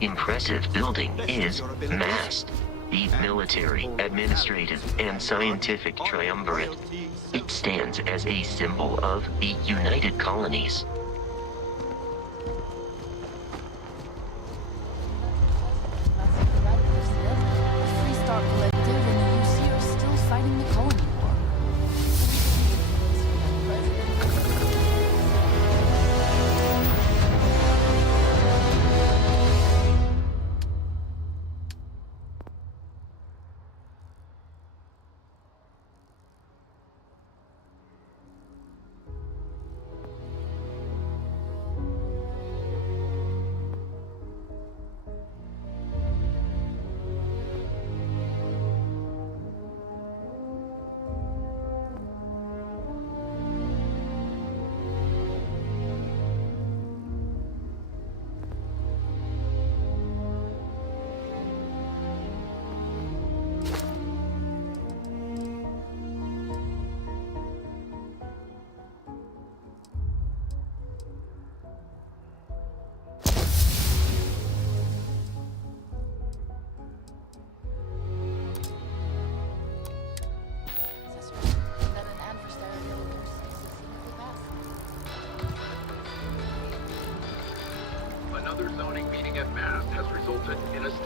impressive building is MAST, the military, administrative, and scientific triumvirate. It stands as a symbol of the United Colonies.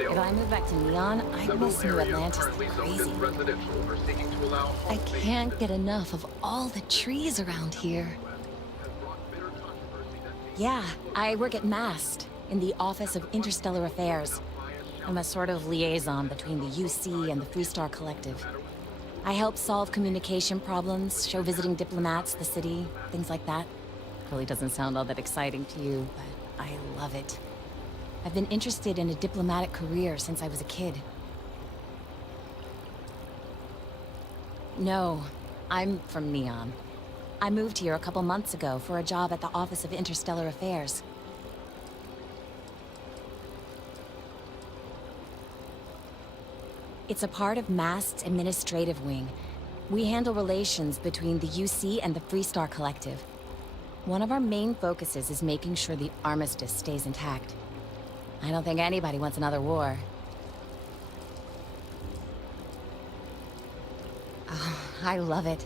If I move back to Neon, I miss New Atlantis like crazy. I can't get enough of all the trees around here. Yeah, I work at MAST, in the Office of Interstellar Affairs. I'm a sort of liaison between the UC and the Freestar Collective. I help solve communication problems, show visiting diplomats the city, things like that. Probably doesn't sound all that exciting to you, but I love it. I've been interested in a diplomatic career since I was a kid. No, I'm from Neon. I moved here a couple months ago for a job at the Office of Interstellar Affairs. It's a part of MAST's administrative wing. We handle relations between the UC and the Freestar Collective. One of our main focuses is making sure the armistice stays intact. I don't think anybody wants another war. Oh, I love it.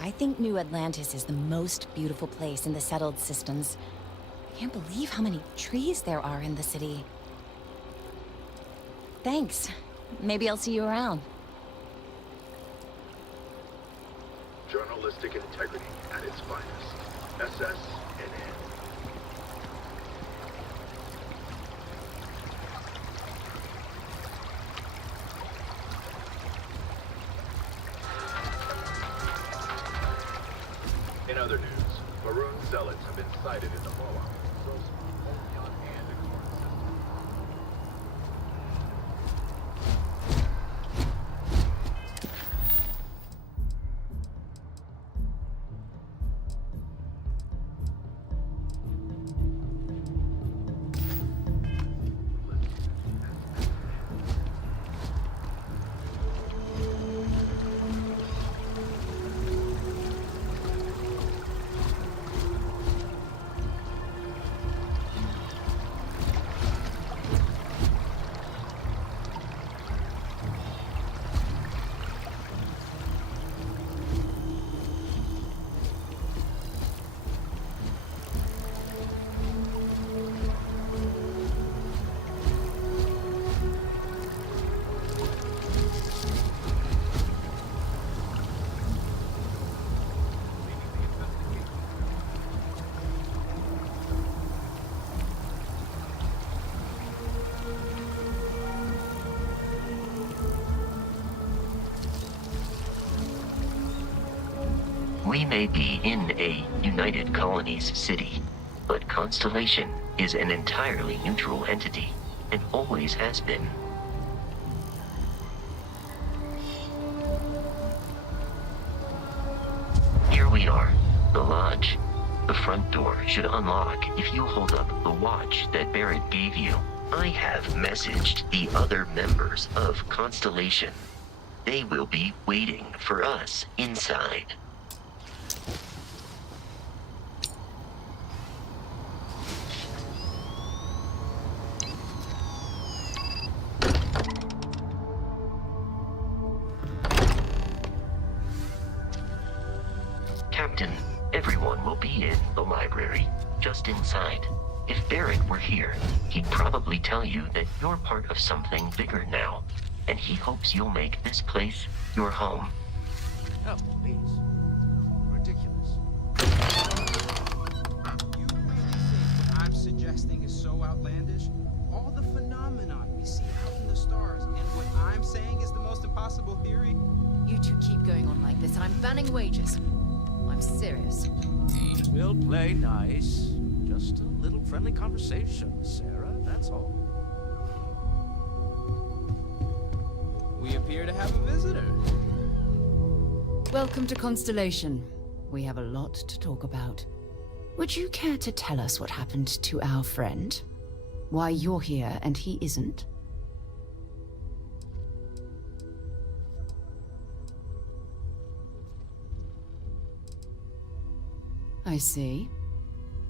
I think New Atlantis is the most beautiful place in the settled systems. I can't believe how many trees there are in the city. Thanks. Maybe I'll see you around. Journalistic integrity at its finest. SSNN. In other news, Maroon zealots have been sighted in the Moa. We may be in a United Colonies city, but Constellation is an entirely neutral entity, and always has been. Here we are, the lodge. The front door should unlock if you hold up the watch that Barrett gave you. I have messaged the other members of Constellation. They will be waiting for us inside. Captain, everyone will be in the library, just inside. If Barrett were here, he'd probably tell you that you're part of something bigger now, and he hopes you'll make this place your home. Oh, please. Ridiculous. You really think what I'm suggesting is so outlandish? All the phenomenon we see out in the stars, and what I'm saying is the most impossible theory? You two keep going on like this, and I'm banning wages. I'm serious. We'll play nice. Just a little friendly conversation, Sarah, that's all. We appear to have a visitor. Welcome to Constellation. We have a lot to talk about. Would you care to tell us what happened to our friend? Why you're here and he isn't? I see.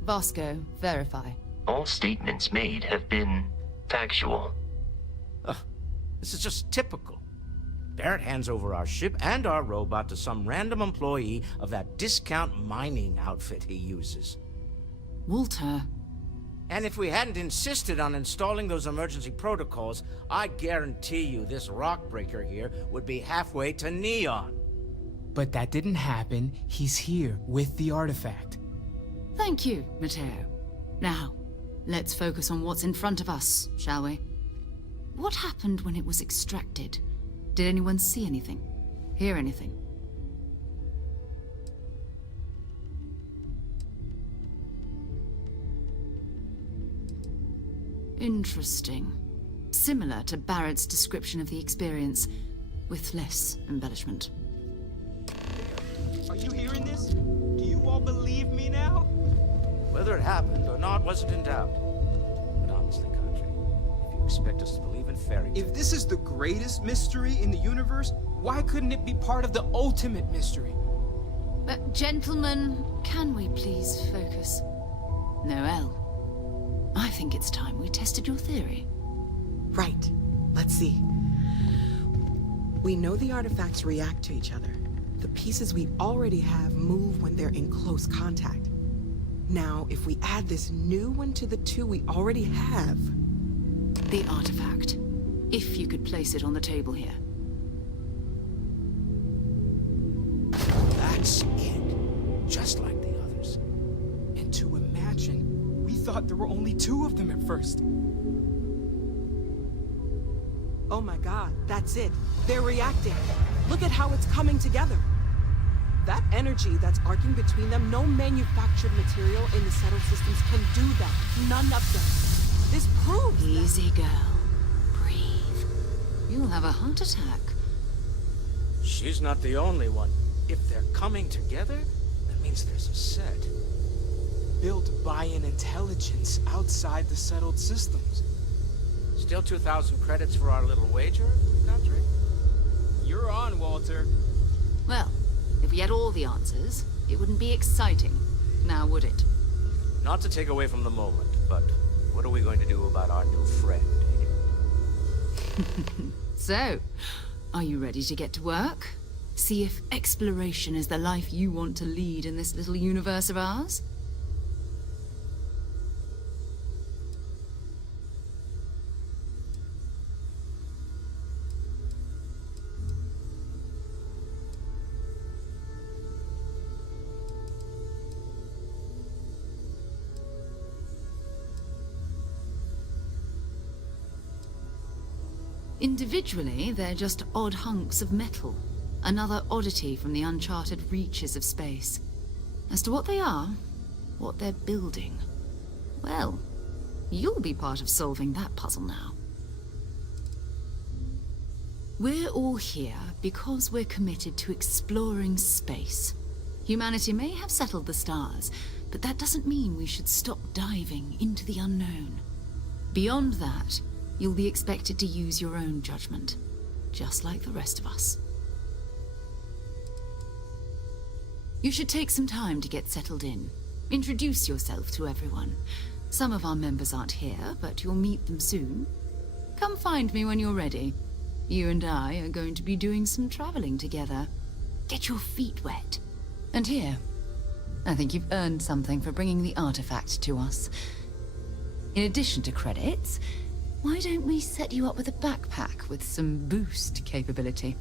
Vasco, verify. All statements made have been factual. This is just typical. Barrett hands over our ship and our robot to some random employee of that discount mining outfit he uses. Walter. And if we hadn't insisted on installing those emergency protocols, I guarantee you this rock breaker here would be halfway to Neon. But that didn't happen. He's here with the artifact. Thank you, Matteo. Now, let's focus on what's in front of us, shall we? What happened when it was extracted? Did anyone see anything? Hear anything? Interesting. Similar to Barrett's description of the experience, with less embellishment. Are you hearing this? Do you all believe me now? Whether it happened or not wasn't in doubt. But honestly, Country, if you expect us to believe in fairy tales... If this is the greatest mystery in the universe, why couldn't it be part of the ultimate mystery? Gentlemen, can we please focus? Noel, I think it's time we tested your theory. Right. Let's see. We know the artifacts react to each other. The pieces we already have move when they're in close contact. Now, if we add this new one to the two we already have... The artifact. If you could place it on the table here. That's it. Just like the others. And to imagine, we thought there were only two of them at first. Oh my god, that's it. They're reacting. Look at how it's coming together. That energy that's arcing between them, no manufactured material in the settled systems can do that. None of them. This proves Easy, girl. Breathe. You'll have a heart attack. She's not the only one. If they're coming together, that means there's a set. Built by an intelligence outside the settled systems. Still 2,000 credits for our little wager, Country? You're on, Walter. Well, if we had all the answers, it wouldn't be exciting. Now would it? Not to take away from the moment, but what are we going to do about our new friend? So, are you ready to get to work? See if exploration is the life you want to lead in this little universe of ours? Individually, they're just odd hunks of metal. Another oddity from the uncharted reaches of space. As to what they are, what they're building, well, you'll be part of solving that puzzle now. We're all here because we're committed to exploring space. Humanity may have settled the stars, but that doesn't mean we should stop diving into the unknown. Beyond that, you'll be expected to use your own judgment, just like the rest of us. You should take some time to get settled in. Introduce yourself to everyone. Some of our members aren't here, but you'll meet them soon. Come find me when you're ready. You and I are going to be doing some traveling together. Get your feet wet. And here, I think you've earned something for bringing the artifact to us. In addition to credits, why don't we set you up with a backpack with some boost capability?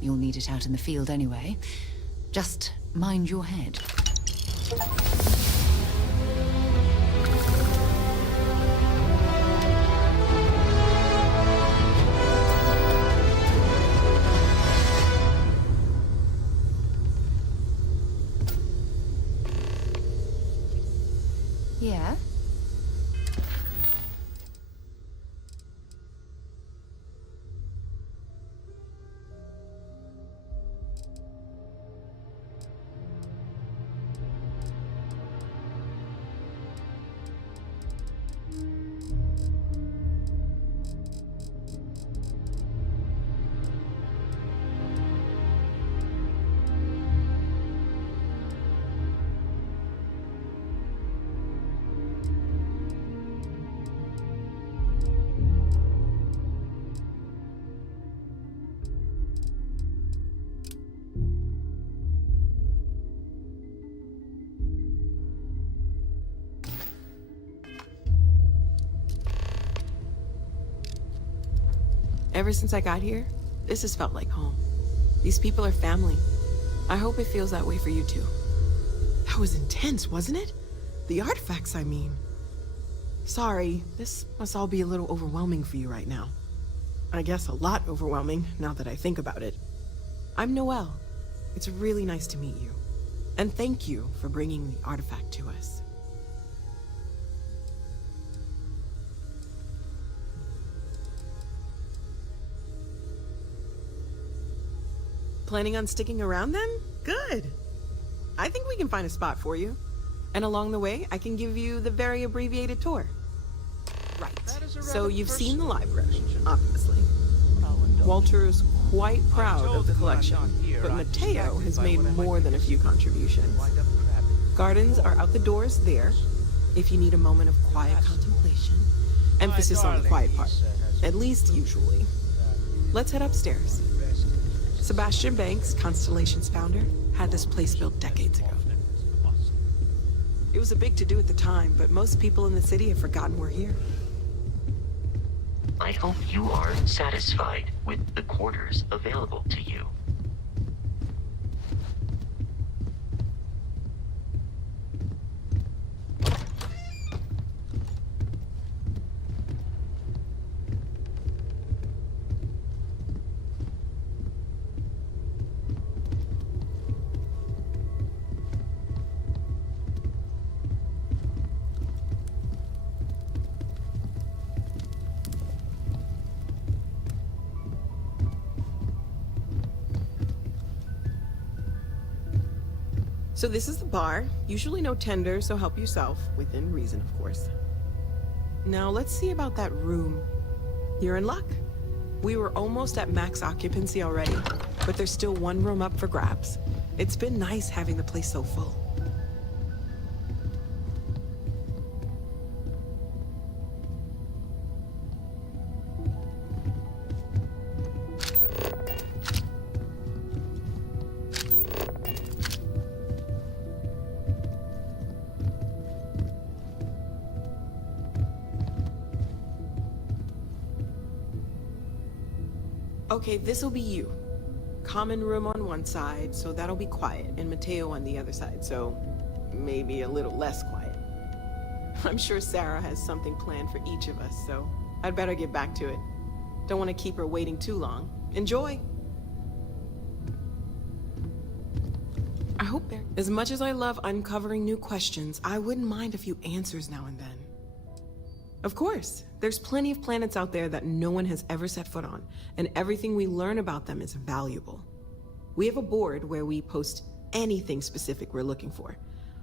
You'll need it out in the field anyway. Just mind your head. Yeah? Ever since I got here, this has felt like home. These people are family. I hope it feels that way for you too. That was intense, wasn't it? The artifacts, I mean. Sorry, this must all be a little overwhelming for you right now. I guess a lot overwhelming, now that I think about it. I'm Noelle. It's really nice to meet you. And thank you for bringing the artifact to us. Planning on sticking around then? Good. I think we can find a spot for you. And along the way, I can give you the very abbreviated tour. Right. So you've seen the library, obviously. Walter is quite proud of the collection, but Mateo has made more than a few contributions. Gardens are out the doors there, if you need a moment of quiet contemplation. Emphasis on the quiet part, at least usually. Let's head upstairs. Sebastian Banks, Constellation's founder, had this place built decades ago. It was a big to-do at the time, but most people in the city have forgotten we're here. I hope you are satisfied with the quarters available to you. So this is the bar. Usually no tender, so help yourself. Within reason, of course. Now let's see about that room. You're in luck. We were almost at max occupancy already, but there's still one room up for grabs. It's been nice having the place so full. Okay, this'll be you. Common room on one side, so that'll be quiet, and Mateo on the other side, so maybe a little less quiet. I'm sure Sarah has something planned for each of us, so I'd better get back to it. Don't want to keep her waiting too long. Enjoy! I hope there. As much as I love uncovering new questions, I wouldn't mind a few answers now and then. Of course, there's plenty of planets out there that no one has ever set foot on, and everything we learn about them is valuable. We have a board where we post anything specific we're looking for.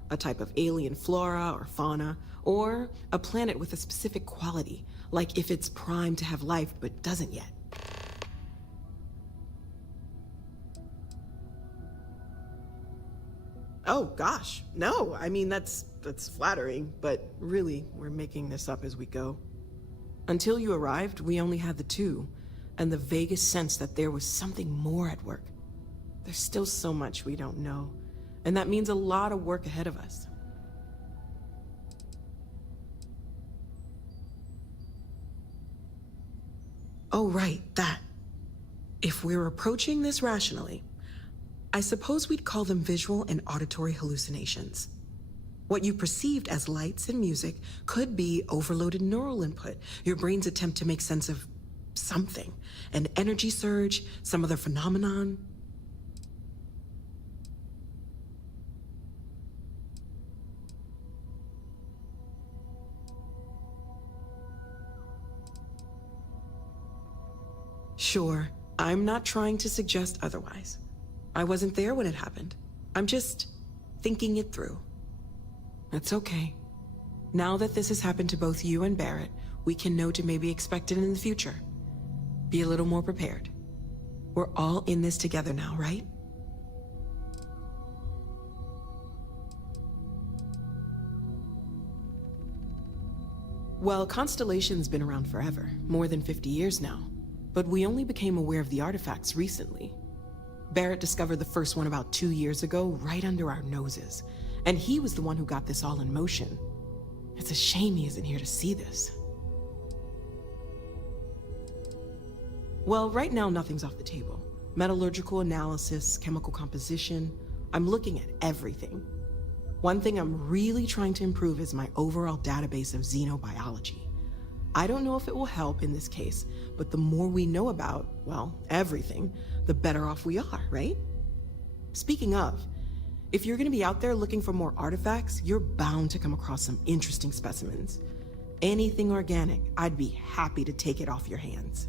A type of alien flora or fauna, or a planet with a specific quality, like if it's primed to have life but doesn't yet. Oh gosh, no, I mean that's flattering, but really, we're making this up as we go. Until you arrived, we only had the two, and the vaguest sense that there was something more at work. There's still so much we don't know, and that means a lot of work ahead of us. Oh, right, that. If we're approaching this rationally, I suppose we'd call them visual and auditory hallucinations. What you perceived as lights and music could be overloaded neural input, your brain's attempt to make sense of something, an energy surge, some other phenomenon. Sure, I'm not trying to suggest otherwise. I wasn't there when it happened. I'm just thinking it through. It's okay. Now that this has happened to both you and Barrett, we can know to maybe expect it in the future. Be a little more prepared. We're all in this together now, right? Well, Constellation's been around forever, more than 50 years now. But we only became aware of the artifacts recently. Barrett discovered the first one about 2 years ago, right under our noses. And he was the one who got this all in motion. It's a shame he isn't here to see this. Well, right now nothing's off the table. Metallurgical analysis, chemical composition. I'm looking at everything. One thing I'm really trying to improve is my overall database of xenobiology. I don't know if it will help in this case, but the more we know about, well, everything, the better off we are, right? Speaking of, if you're gonna be out there looking for more artifacts, you're bound to come across some interesting specimens. Anything organic, I'd be happy to take it off your hands.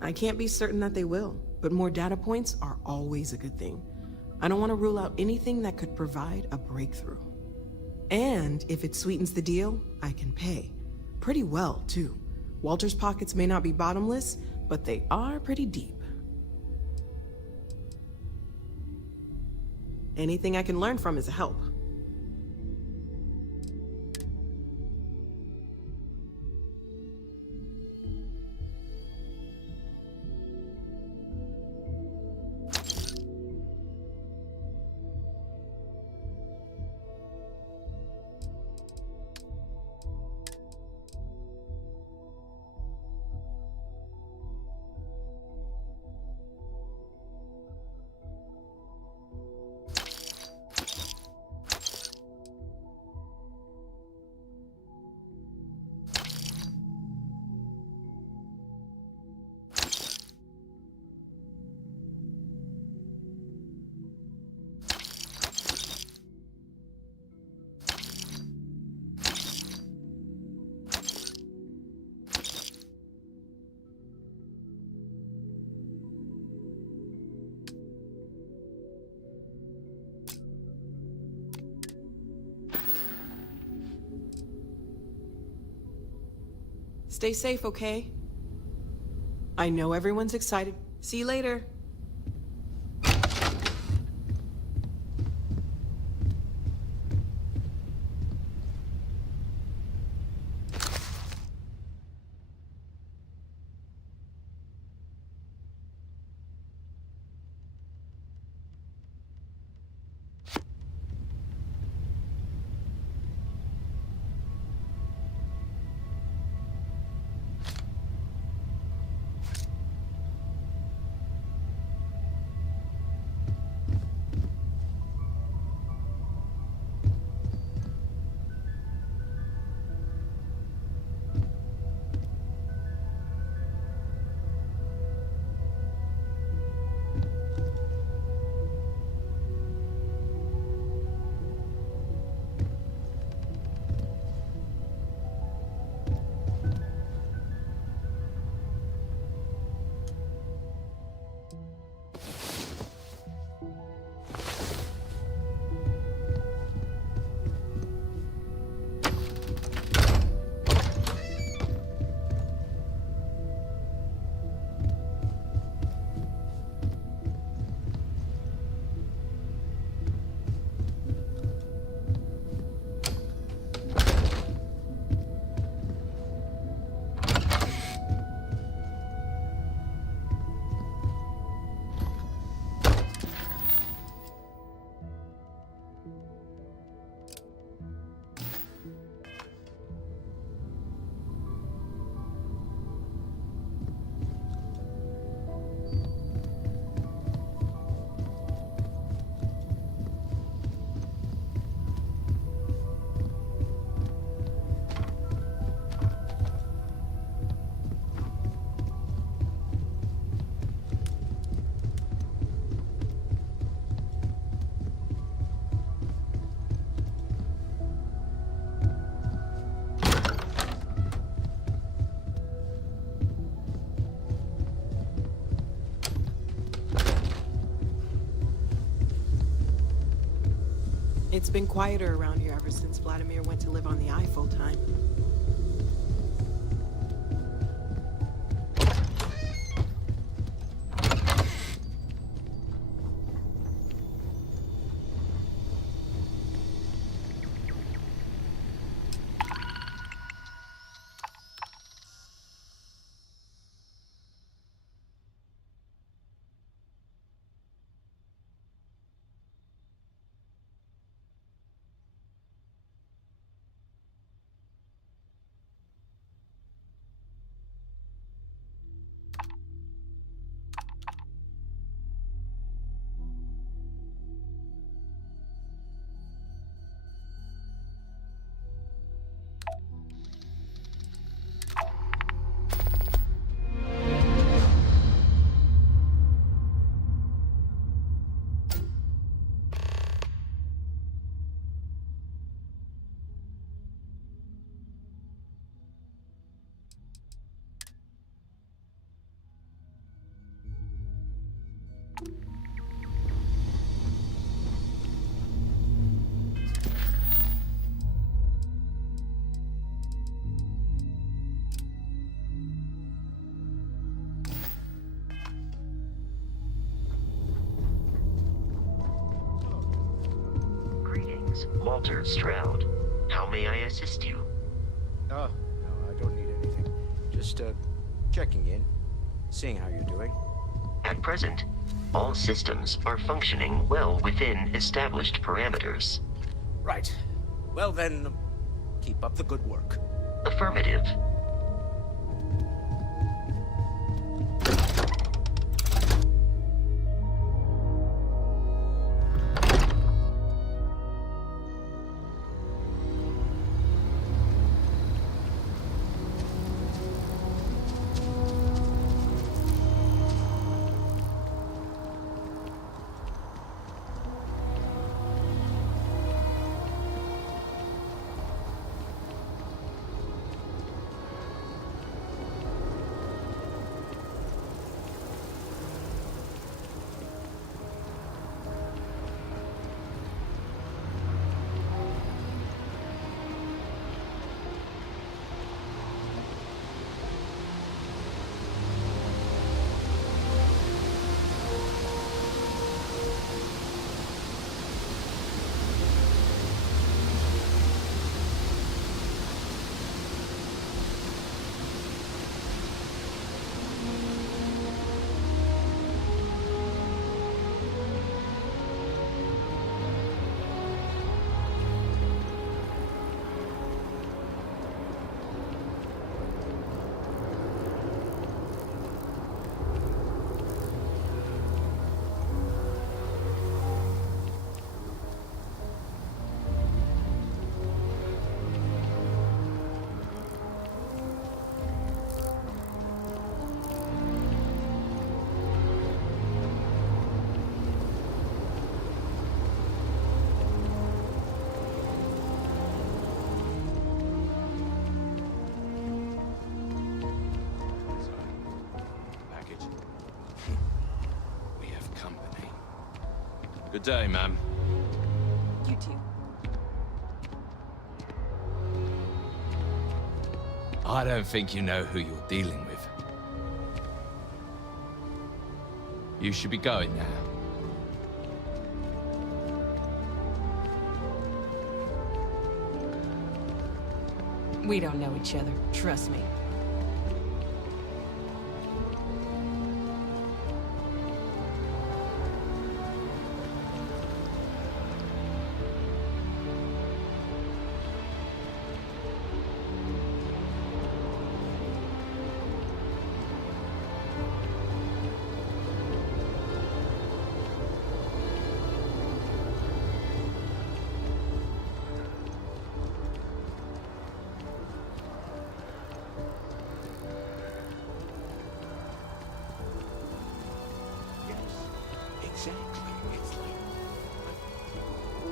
I can't be certain that they will, but more data points are always a good thing. I don't want to rule out anything that could provide a breakthrough. And if it sweetens the deal, I can pay. Pretty well, too. Walter's pockets may not be bottomless, but they are pretty deep. Anything I can learn from is a help. Stay safe, okay? I know everyone's excited. See you later. It's been quieter around here ever since Vladimir went to live on the Eye full-time. Walter Stroud. How may I assist you? Oh, no, I don't need anything. Just, checking in, seeing how you're doing. At present, all systems are functioning well within established parameters. Right. Well then, keep up the good work. Affirmative. Good day, ma'am. You too. I don't think you know who you're dealing with. You should be going now. We don't know each other, trust me.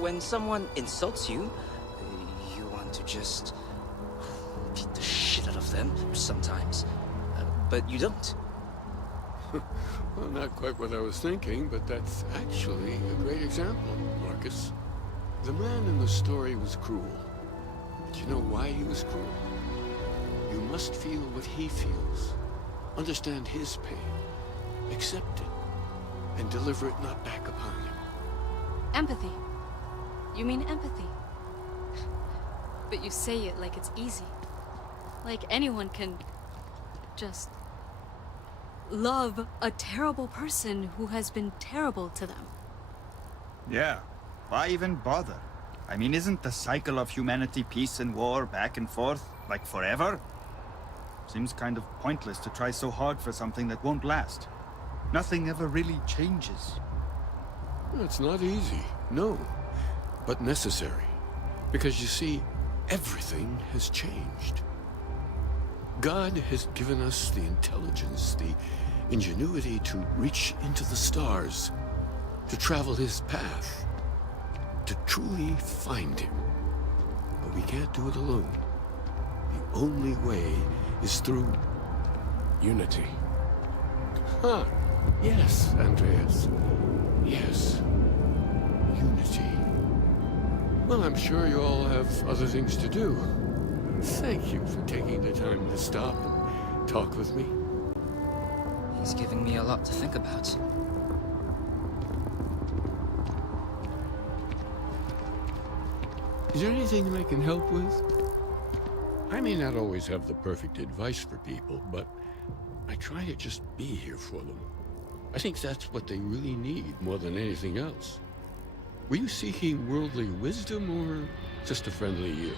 When someone insults you, you want to just beat the shit out of them sometimes. But you don't. Well, not quite what I was thinking, but that's actually a great example, Marcus. The man in the story was cruel. But you know why he was cruel? You must feel what he feels. Understand his pain. Accept it. And deliver it not back upon him. Empathy. You mean empathy? But you say it like it's easy. Like anyone can just love a terrible person who has been terrible to them. Yeah, why even bother? I mean, isn't the cycle of humanity peace and war back and forth, like forever? Seems kind of pointless to try so hard for something that won't last. Nothing ever really changes. It's not easy, no, but necessary. Because you see, everything has changed. God has given us the intelligence, the ingenuity to reach into the stars, to travel his path, to truly find him. But we can't do it alone. The only way is through unity. Huh. Yes, Andreas. Yes. Unity. Well, I'm sure you all have other things to do. Thank you for taking the time to stop and talk with me. He's giving me a lot to think about. Is there anything I can help with? I may not always have the perfect advice for people, but I try to just be here for them. I think that's what they really need more than anything else. Were you seeking worldly wisdom or just a friendly ear?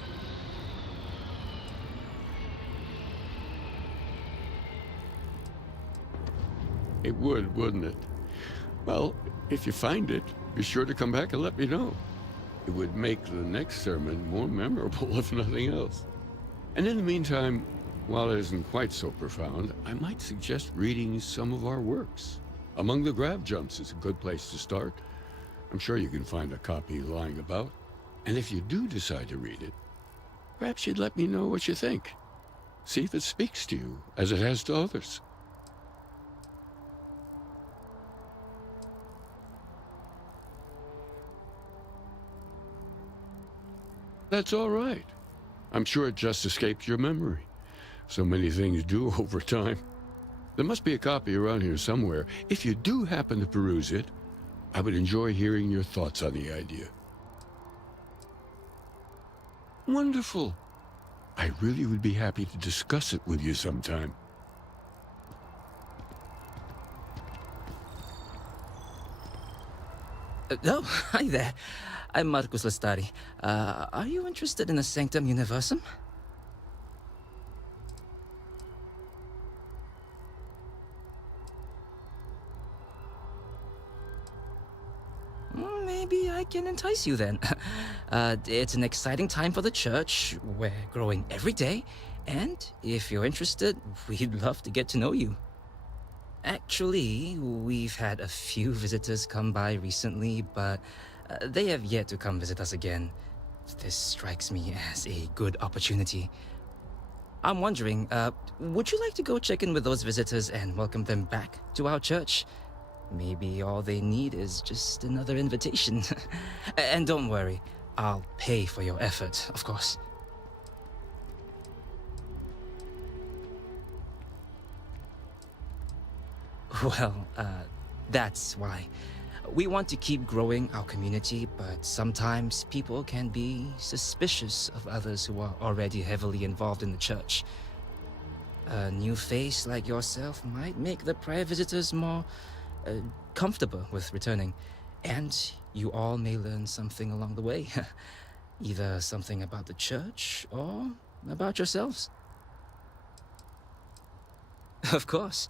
It would, wouldn't it? Well, if you find it, be sure to come back and let me know. It would make the next sermon more memorable, if nothing else. And in the meantime, while it isn't quite so profound, I might suggest reading some of our works. Among the Grab Jumps is a good place to start. I'm sure you can find a copy lying about. And if you do decide to read it, perhaps you'd let me know what you think. See if it speaks to you, as it has to others. That's all right. I'm sure it just escaped your memory. So many things do over time. There must be a copy around here somewhere. If you do happen to peruse it, I would enjoy hearing your thoughts on the idea. Wonderful. I really would be happy to discuss it with you sometime. Oh, hi there. I'm Marcus Lestari. Are you interested in the Sanctum Universum? Maybe I can entice you then. It's an exciting time for the church. We're growing every day. And if you're interested, we'd love to get to know you. Actually, we've had a few visitors come by recently, but they have yet to come visit us again. This strikes me as a good opportunity. I'm wondering, would you like to go check in with those visitors and welcome them back to our church? Maybe all they need is just another invitation. And don't worry, I'll pay for your effort, of course. Well, that's why. We want to keep growing our community, but sometimes people can be suspicious of others who are already heavily involved in the church. A new face like yourself might make the prior visitors more comfortable with returning, and you all may learn something along the way. Either something about the church or about yourselves. Of course.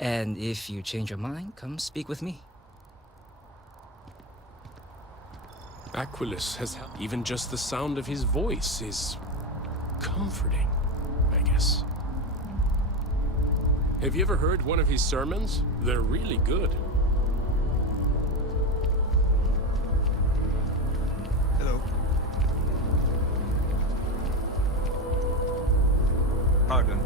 And if you change your mind, come speak with me. Aquilus has helped. Even just the sound of his voice is comforting, I guess. Have you ever heard one of his sermons? They're really good. Hello. Pardon.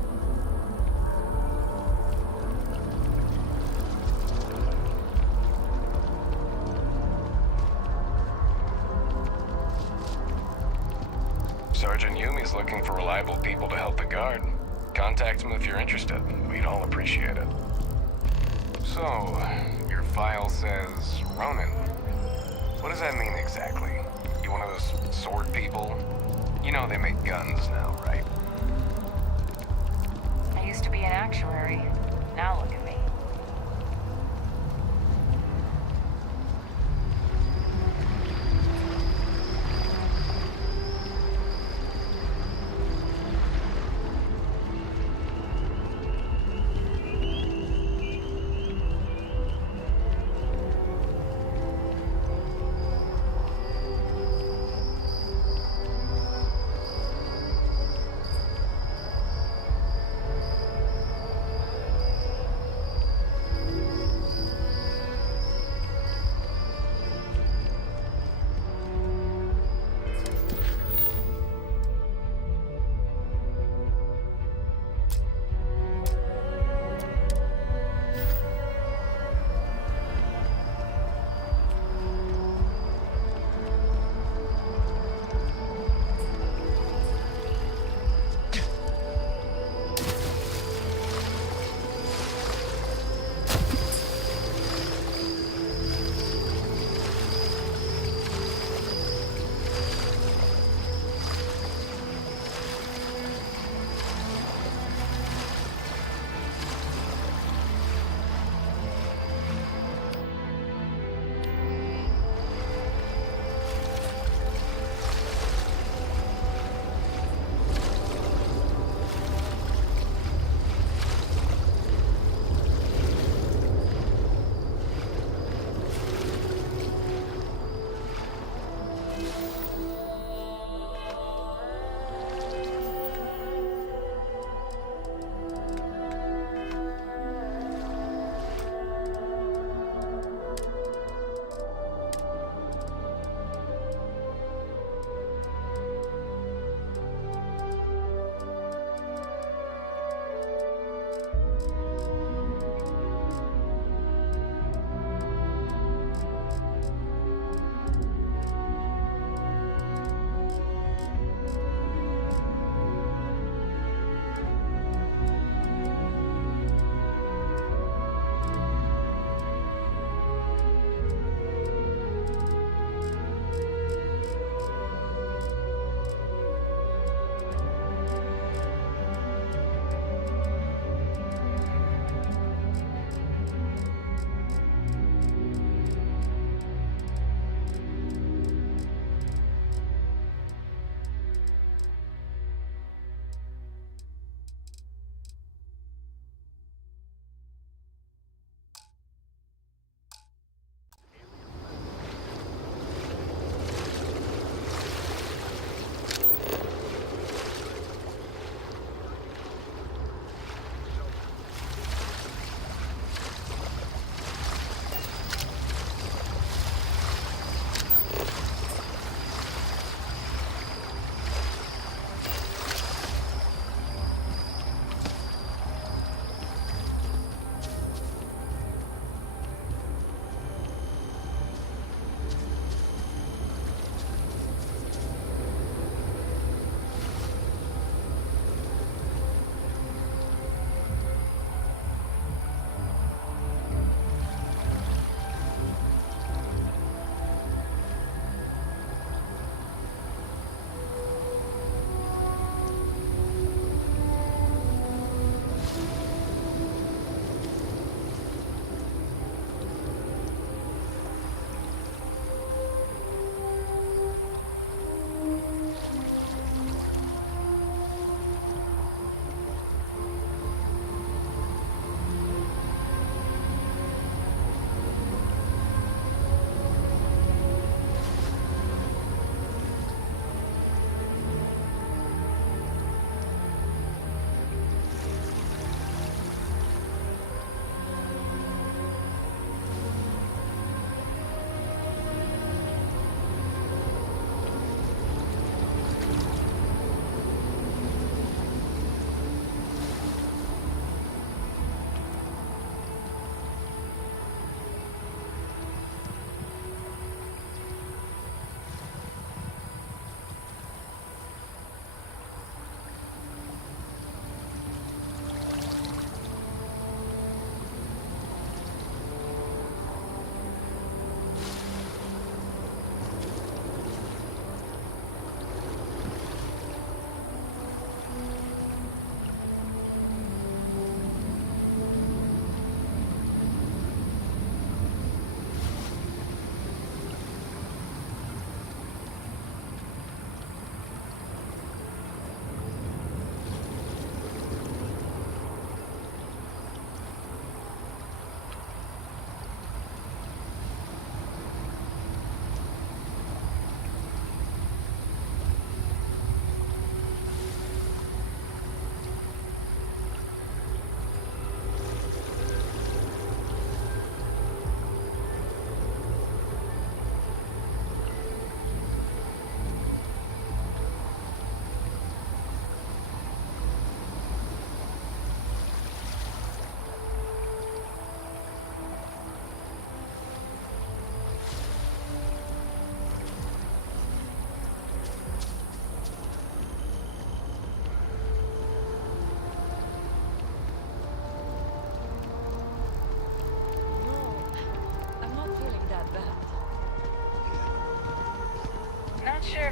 looking for reliable people to help the guard. Contact them if you're interested. We'd all appreciate it. So, your file says Ronin. What does that mean exactly? You one of those sword people? You know they make guns now, right? I used to be an actuary. Now look at me.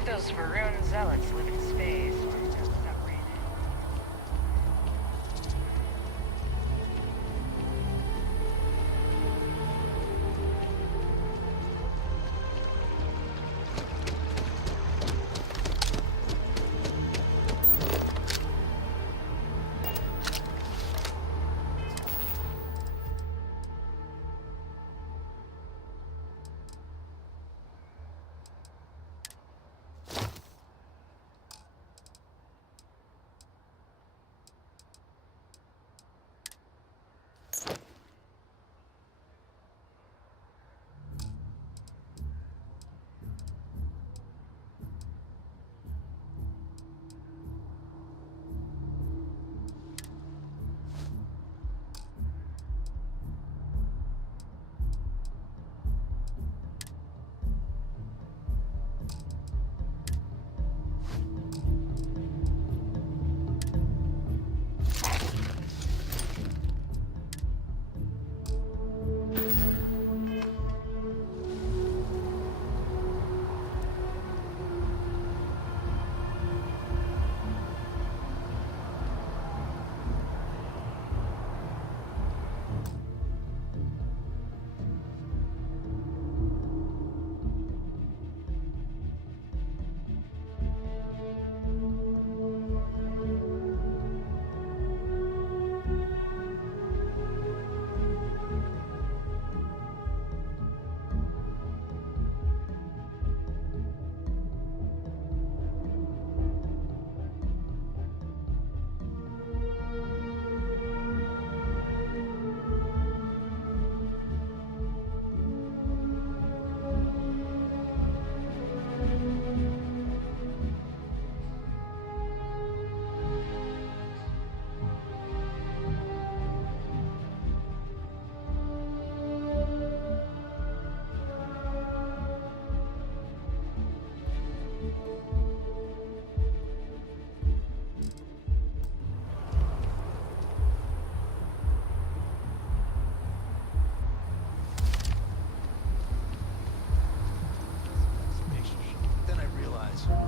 if those Varun zealots live in space or just separated.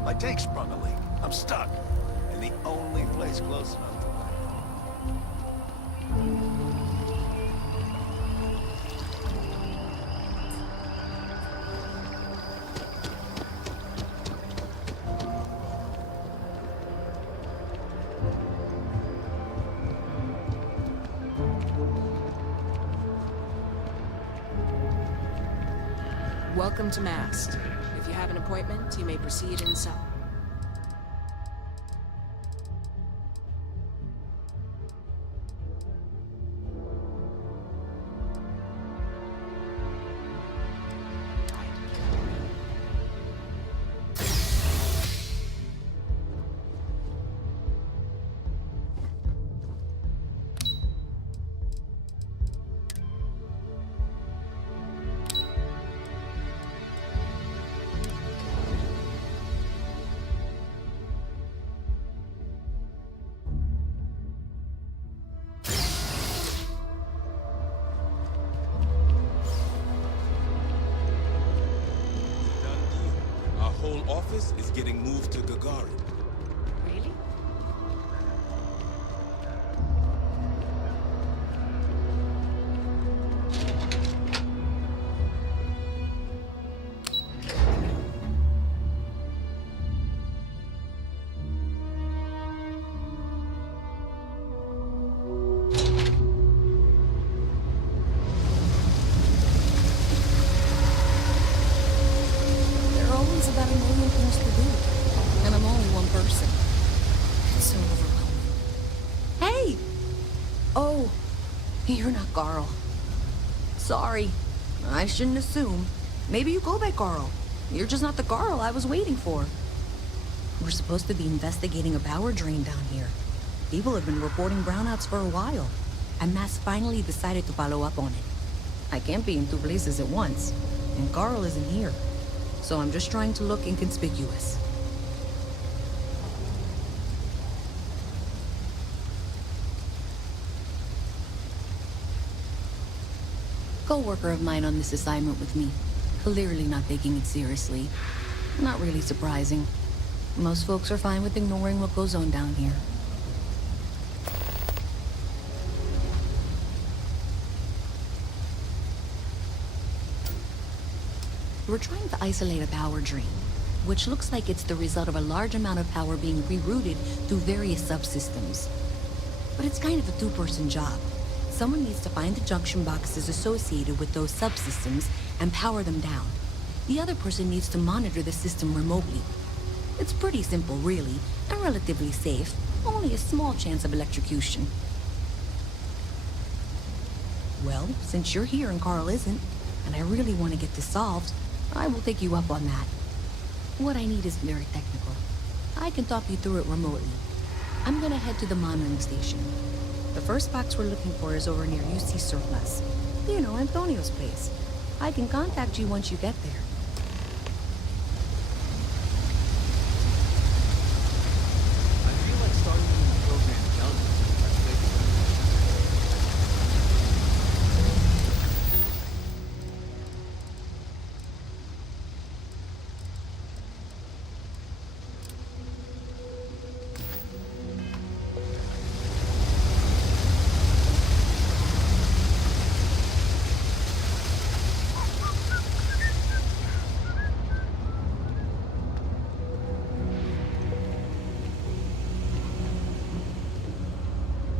My tank sprung a leak. I'm stuck. In the only place close enough to Welcome to Mast. If you have an appointment, you may proceed inside. Office is getting moved to Gagarin. Really? About a million things to do, and I'm only one person. It's so overwhelming. Hey! Oh, you're not Garl. Sorry, I shouldn't assume. Maybe you go by Garl. You're just not the Garl I was waiting for. We're supposed to be investigating a power drain down here. People have been reporting brownouts for a while, and Mass finally decided to follow up on it. I can't be in two places at once, and Garl isn't here. So I'm just trying to look inconspicuous. Co-worker of mine on this assignment with me, clearly not taking it seriously. Not really surprising. Most folks are fine with ignoring what goes on down here. We're trying to isolate a power drain, which looks like it's the result of a large amount of power being rerouted through various subsystems. But it's kind of a two-person job. Someone needs to find the junction boxes associated with those subsystems and power them down. The other person needs to monitor the system remotely. It's pretty simple, really, and relatively safe. Only a small chance of electrocution. Well, since you're here and Carl isn't, and I really want to get this solved, I will take you up on that. What I need isn't very technical. I can talk you through it remotely. I'm gonna head to the monitoring station. The first box we're looking for is over near UC Surplus. You know, Antonio's place. I can contact you once you get there. I feel like starting the program young. Let's make it.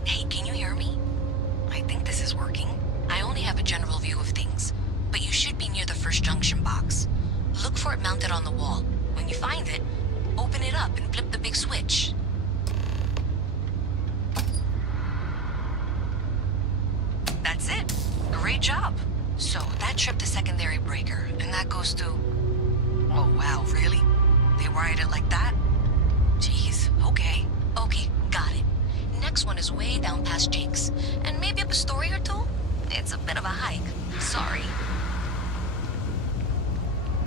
Hey, can you hear me? I think this is working. I only have a general view of things, but you should be near the first junction box. Look for it mounted on the wall. When you find it, open it up and flip the big switch. That's it. Great job. So that tripped the secondary breaker, and that goes to... Oh, wow, really? They wired it like that? Jeez, okay. Okay, got it. Next one is way down past Jake's, and maybe up a story or two? It's a bit of a hike. Sorry.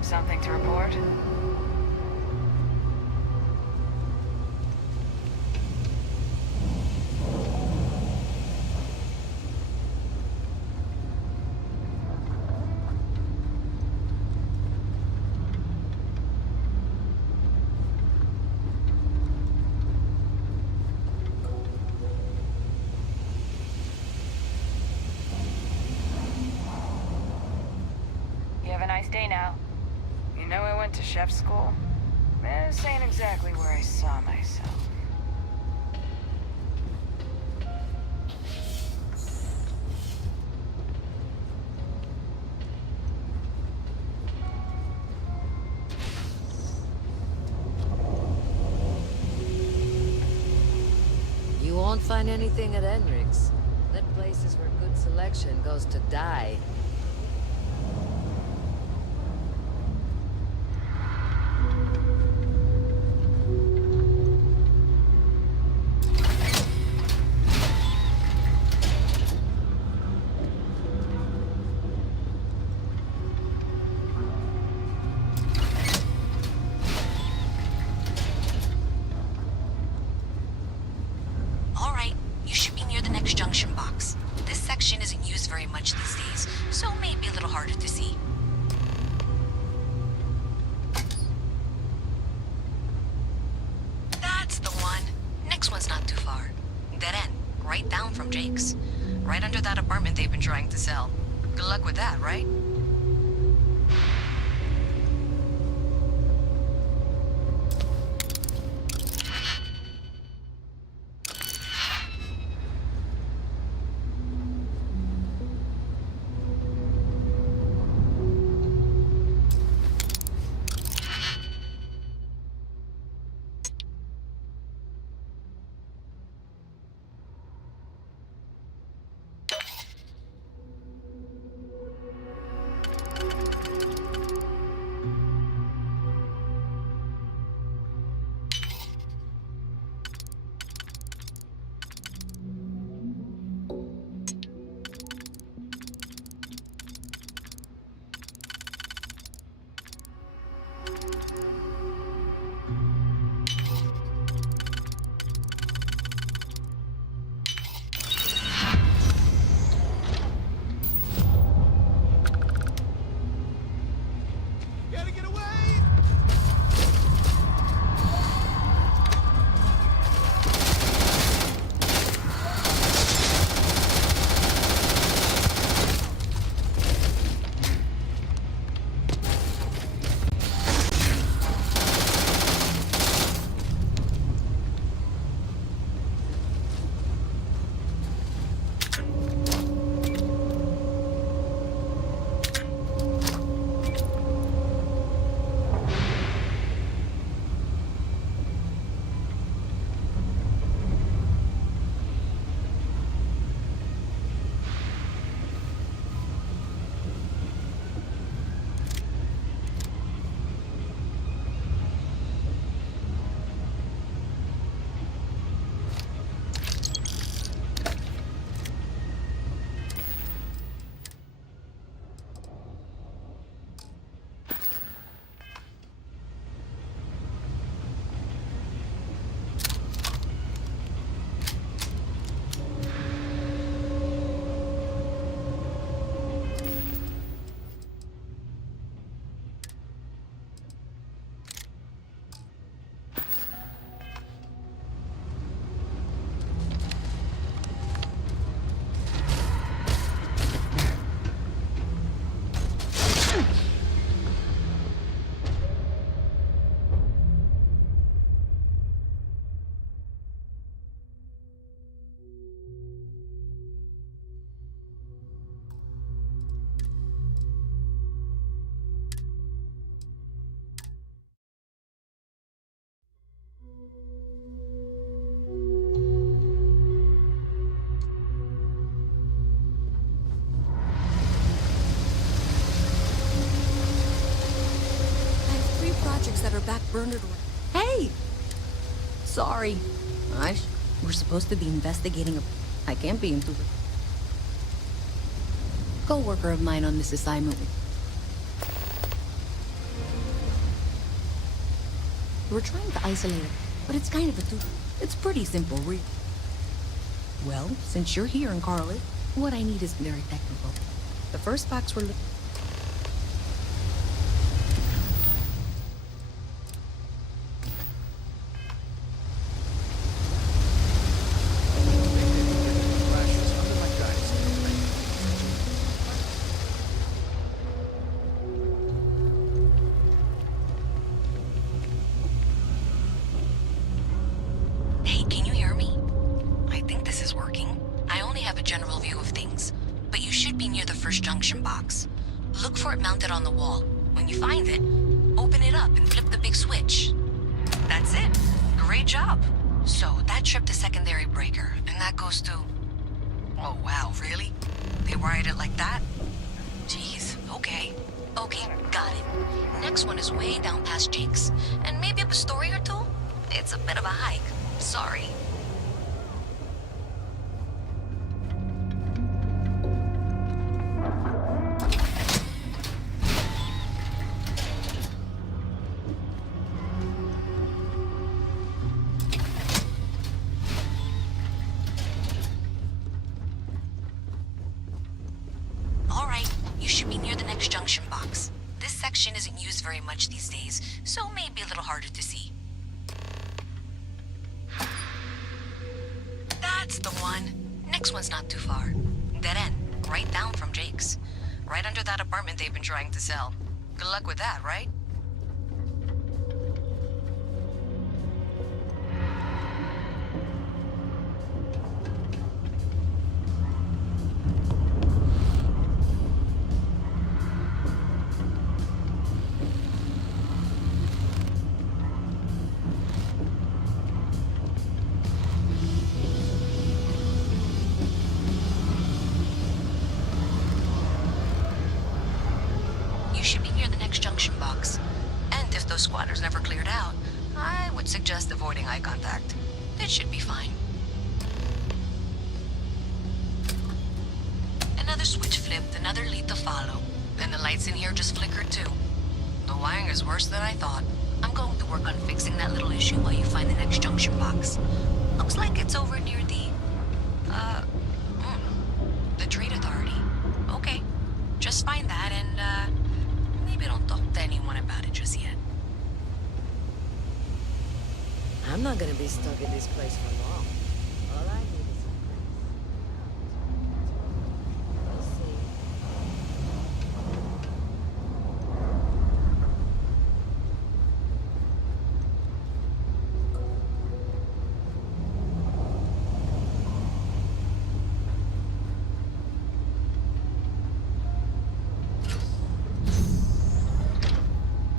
Something to report? You have a nice day now. You know I went to chef school? This ain't exactly where I saw myself. You won't find anything at Enric's. That place is where good selection goes to die. All right, you should be near the next junction box. This section isn't used very much these days, so it may be a little harder to see. That's the one. Next one's not too far. Dead end, right down from Jake's. Right under that apartment they've been trying to sell. Good luck with that, right? Bernard... Hey! Sorry. We're supposed to be investigating a... I can't be into... Co-worker of mine on this assignment. We're trying to isolate it, but it's kind of a... It's pretty simple, really. Well, since you're here in Carly, what I need is very technical. The first box we're... Hey, can you hear me? I think this is working. I only have a general view of things, but you should be near the first junction box. Look for it mounted on the wall. When you find it, open it up and flip the big switch. That's it. Great job. So that tripped the secondary breaker, and that goes to... Oh wow, really? They wired it like that? Jeez, okay. Okay, got it. Next one is way down past Jake's, and maybe up a story or two? It's a bit of a hike. Sorry. All right, you should be near the next junction box. This section isn't used very much these days, so it may be a little harder to see. That's the one. Next one's not too far. Dead end, right down from Jake's. Right under that apartment they've been trying to sell. Good luck with that, right? You should be near the next junction box. And if those squatters never cleared out, I would suggest avoiding eye contact. It should be fine. Another switch flipped, another lead to follow. Then the lights in here just flickered too. The wiring is worse than I thought. I'm going to work on fixing that little issue while you find the next junction box. Looks like it's over near the Trade Authority. Okay, just find that and, maybe don't talk to anyone about it just yet. I'm not gonna be stuck in this place for long. All I need is a place. We'll see.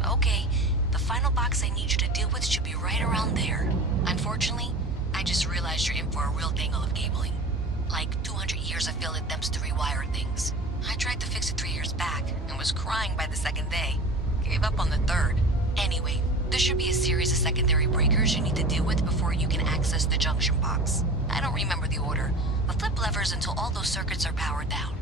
Okay, the final box I need you to deal with should be right around there. Unfortunately, I just realized you're in for a real tangle of cabling. Like 200 years of field attempts to rewire things. I tried to fix it 3 years back and was crying by the second day. Gave up on the third. Anyway, there should be a series of secondary breakers you need to deal with before you can access the junction box. I don't remember the order, but flip levers until all those circuits are powered down.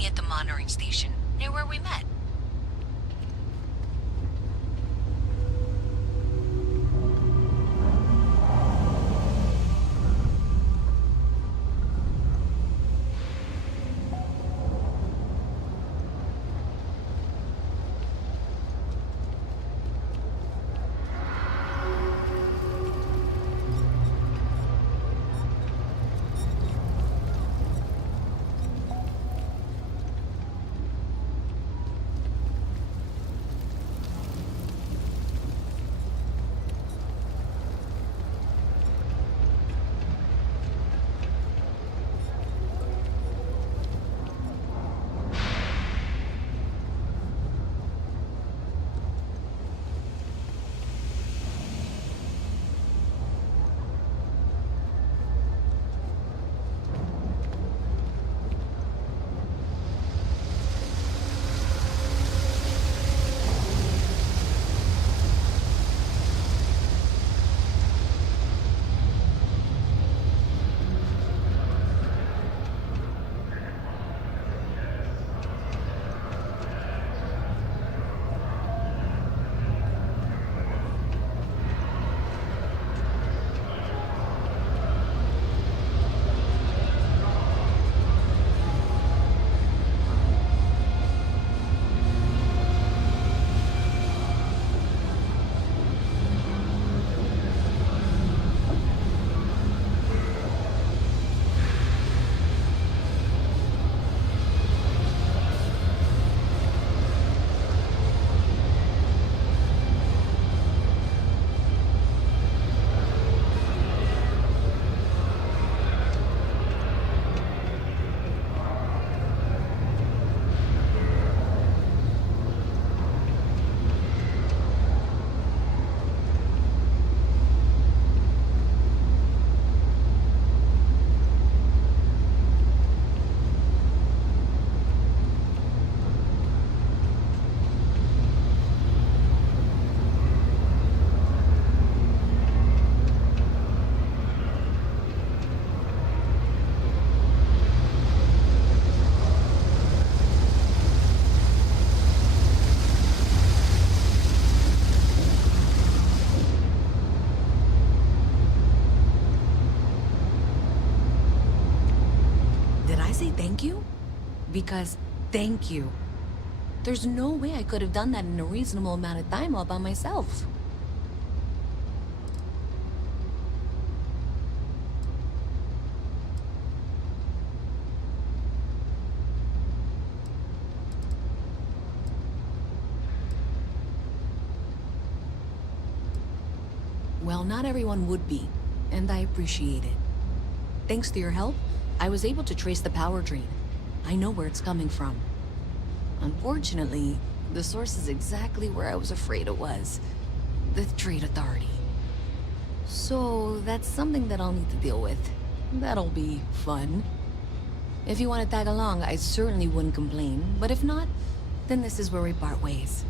me at the monitoring station, near where we met. Thank you? Because thank you. There's no way I could have done that in a reasonable amount of time all by myself. Well, not everyone would be, and I appreciate it. Thanks to your help, I was able to trace the power drain. I know where it's coming from. Unfortunately, the source is exactly where I was afraid it was. The Trade Authority. So, that's something that I'll need to deal with. That'll be fun. If you want to tag along, I certainly wouldn't complain, but if not, then this is where we part ways.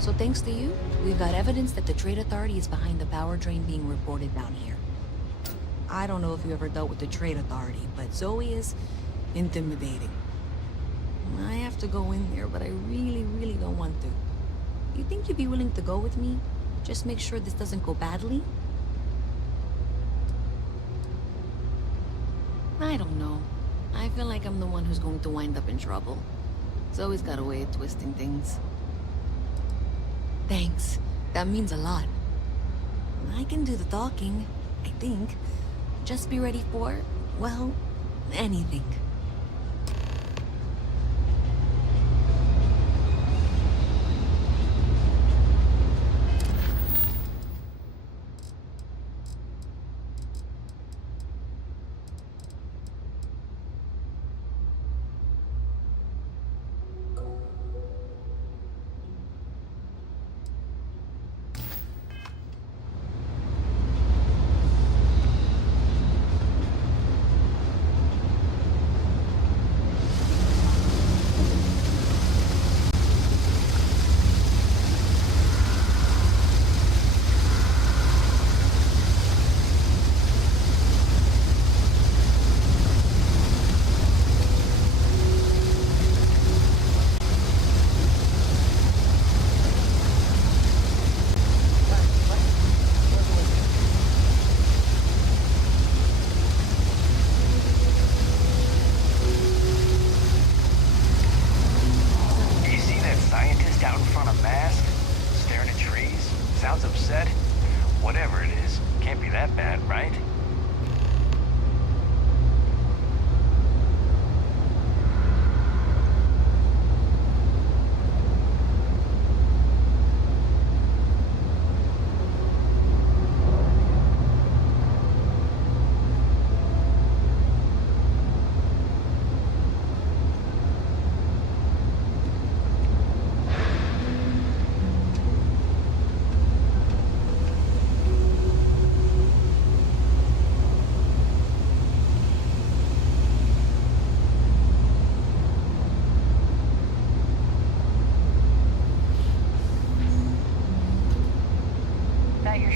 So thanks to you, we've got evidence that the Trade Authority is behind the power drain being reported down here. I don't know if you ever dealt with the Trade Authority, but Zoe is intimidating. I have to go in there, but I really don't want to. You think you'd be willing to go with me? Just make sure this doesn't go badly? I don't know. I feel like I'm the one who's going to wind up in trouble. Zoe's got a way of twisting things. Thanks. That means a lot. I can do the talking, I think. Just be ready for, well, anything.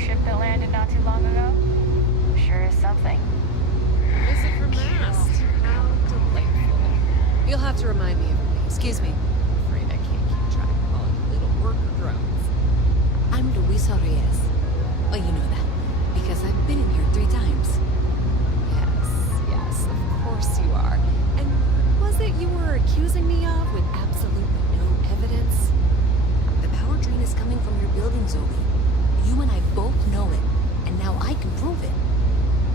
ship that landed not too long ago? Sure is something. Visit from Mast. How delightful. You'll have to remind me of her name. Excuse me. I'm afraid I can't keep track of all the little worker drones. I'm Luisa Reyes. Oh, you know that. Because I've been in here 3 times. Yes, of course you are. And what was it you were accusing me of with absolutely no evidence? The power drain is coming from your building, Zoe. You and I both know it, and now I can prove it.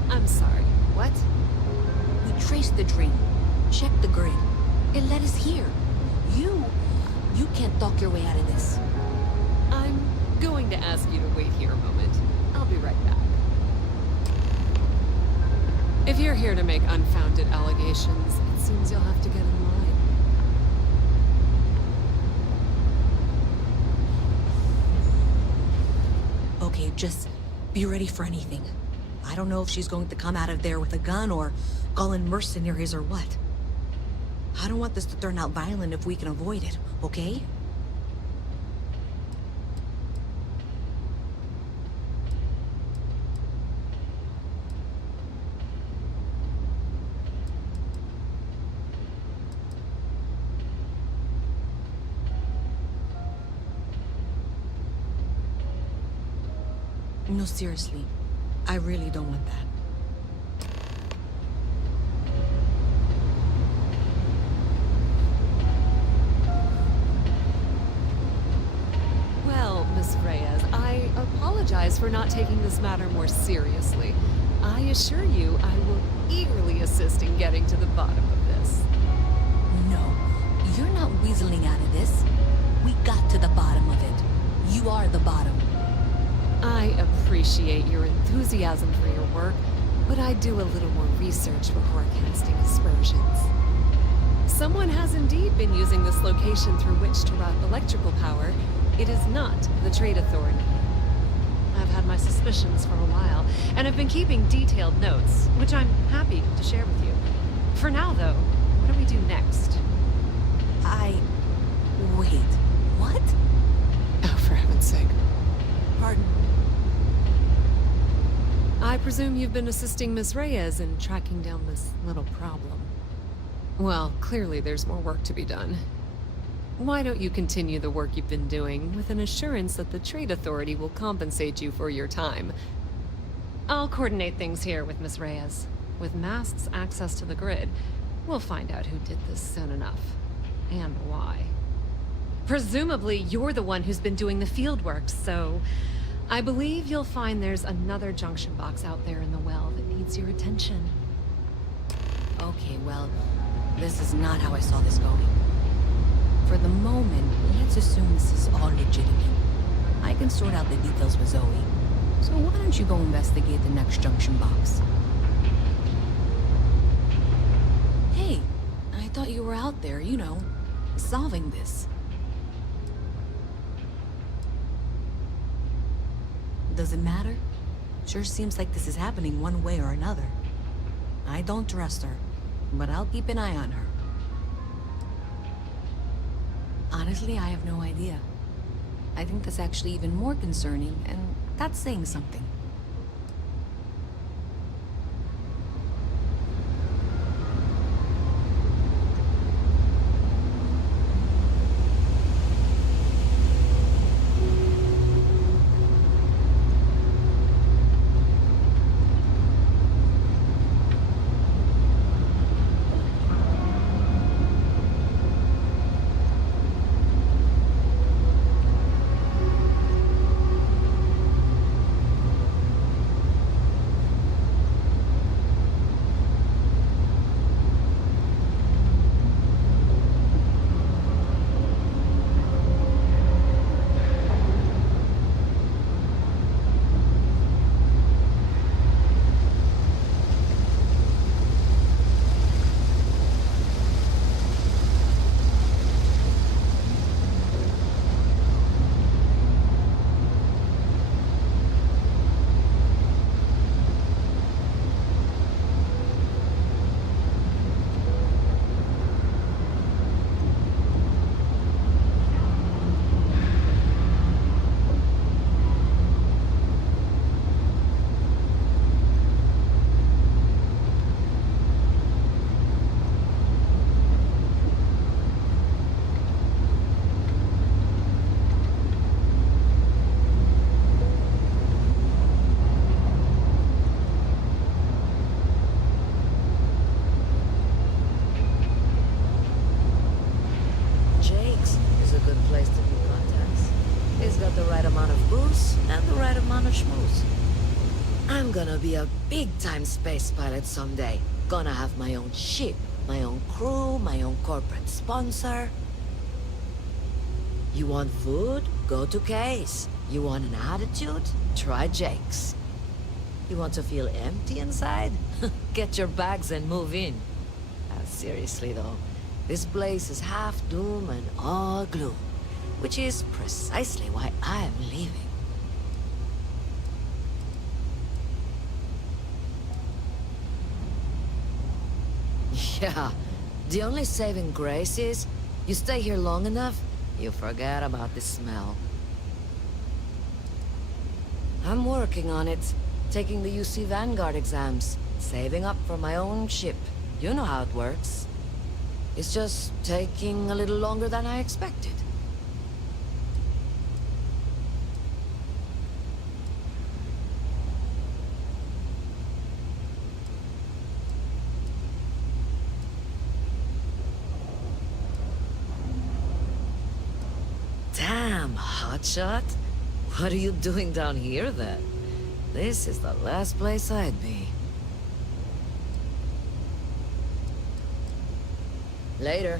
I'm sorry, what? We traced the drain, checked the grid. It led us here. You can't talk your way out of this. I'm going to ask you to wait here a moment. I'll be right back. If you're here to make unfounded allegations, it seems you'll have to get in line. Okay, just be ready for anything. I don't know if she's going to come out of there with a gun or call in mercenaries or what. I don't want this to turn out violent if we can avoid it, okay? No, seriously. I really don't want that. Well, Miss Reyes, I apologize for not taking this matter more seriously. I assure you I will eagerly assist in getting to the bottom of this. No, you're not weaseling out of this. We got to the bottom of it. You are the bottom. I appreciate your enthusiasm for your work, but I do a little more research before casting aspersions. Someone has indeed been using this location through which to route electrical power. It is not the Trade Authority. I've had my suspicions for a while, and have been keeping detailed notes, which I'm happy to share with you. For now, though, what do we do next? Wait, what? Oh, for heaven's sake. Pardon? I presume you've been assisting Miss Reyes in tracking down this little problem. Well, clearly there's more work to be done. Why don't you continue the work you've been doing with an assurance that the Trade Authority will compensate you for your time? I'll coordinate things here with Miss Reyes. With Mast's access to the grid, we'll find out who did this soon enough. And why. Presumably, you're the one who's been doing the field work, so I believe you'll find there's another junction box out there in the well that needs your attention. Okay, well, this is not how I saw this going. For the moment, let's assume this is all legitimate. I can sort out the details with Zoe. So why don't you go investigate the next junction box? Hey, I thought you were out there, you know, solving this. Does it matter? Sure seems like this is happening one way or another. I don't trust her, but I'll keep an eye on her. Honestly, I have no idea. I think that's actually even more concerning, and that's saying something. good place to do contacts. It's got the right amount of booze and the right amount of schmooze. I'm gonna be a big-time space pilot someday. Gonna have my own ship, my own crew, my own corporate sponsor. You want food? Go to K's. You want an attitude? Try Jake's. You want to feel empty inside? Get your bags and move in. Seriously though, this place is half doom and all gloom, which is precisely why I'm leaving. Yeah, the only saving grace is, you stay here long enough, you forget about the smell. I'm working on it, taking the UC Vanguard exams, saving up for my own ship. You know how it works. It's just taking a little longer than I expected. Damn, hotshot. What are you doing down here then? This is the last place I'd be. Later.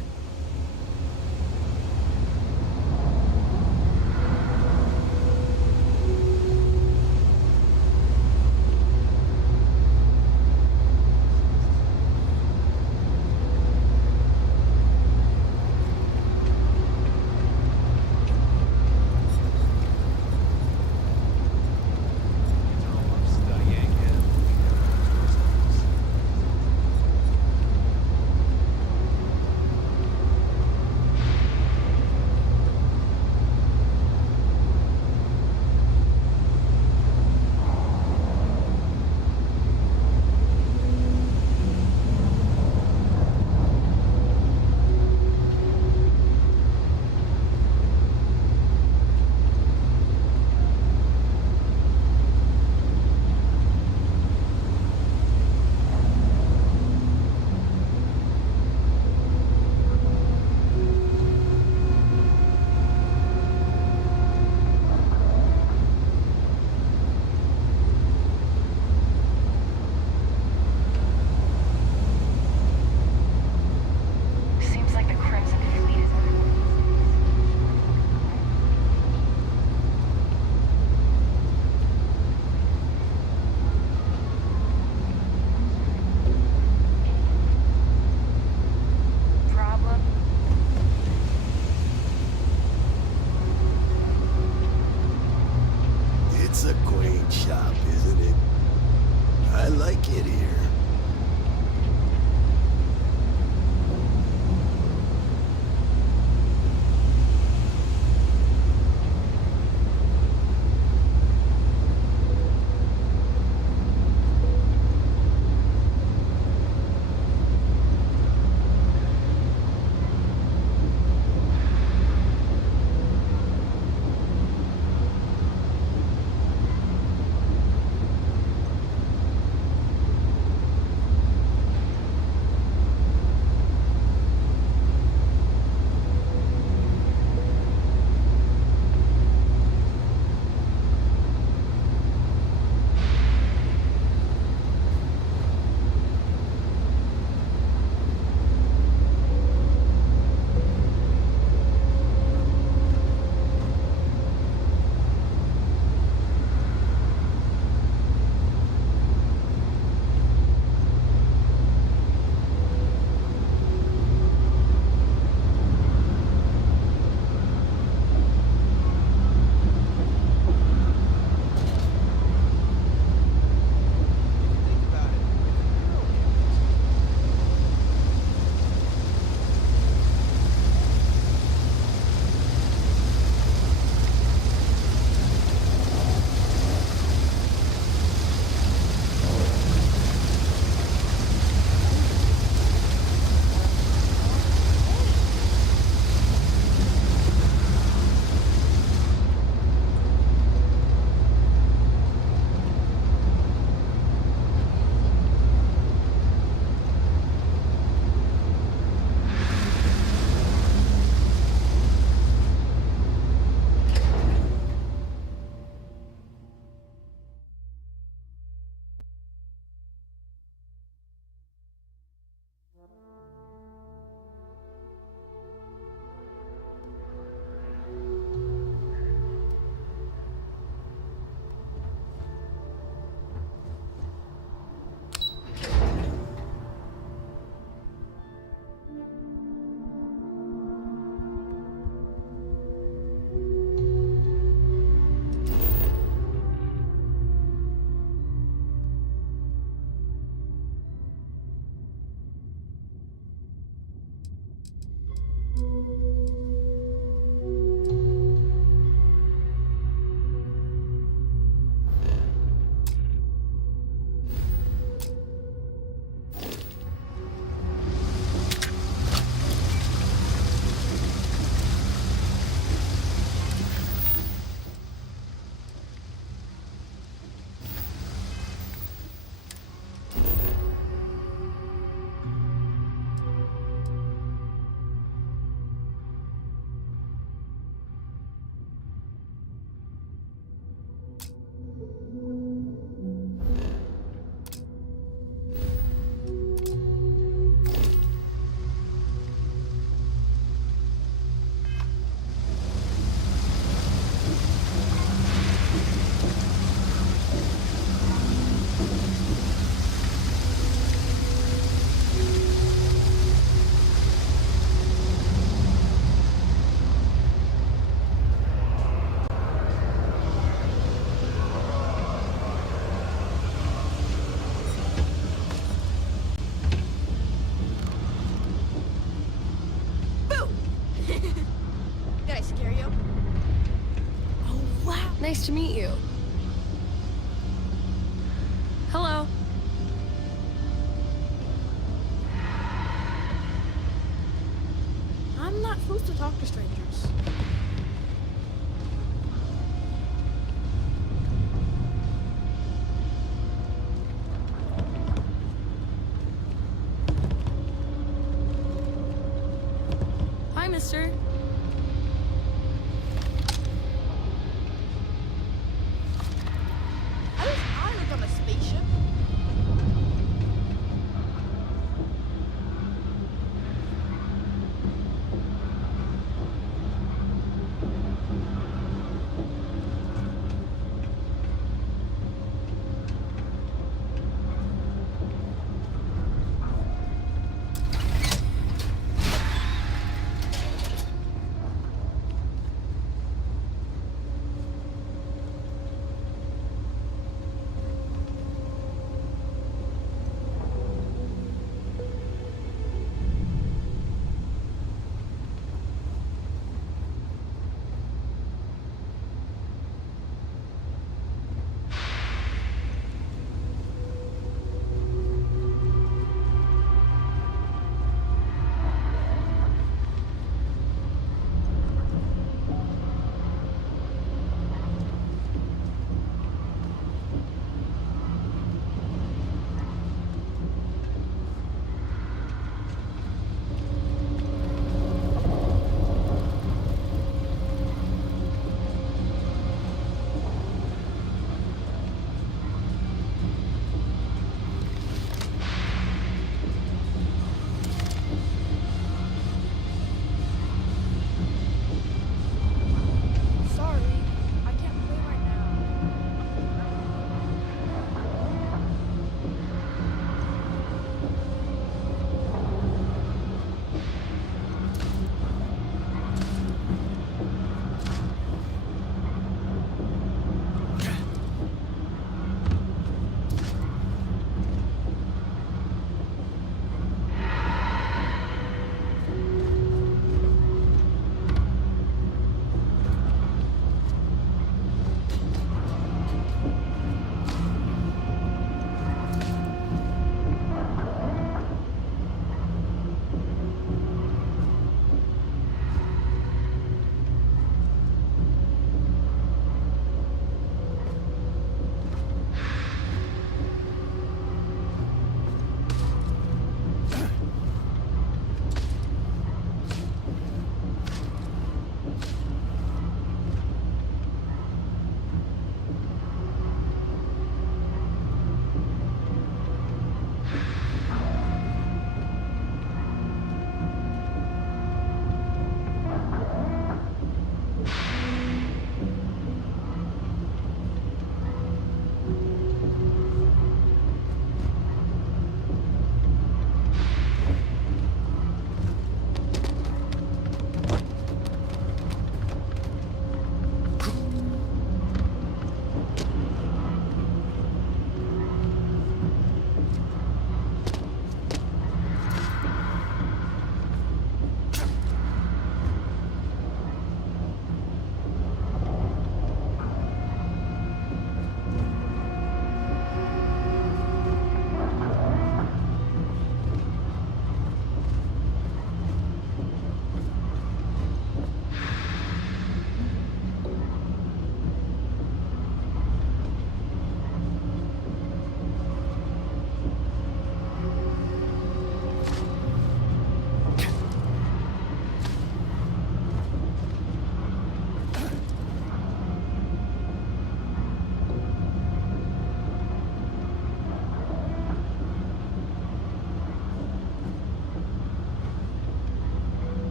Nice to meet you. Hello. I'm not supposed to talk to strangers. Hi, mister.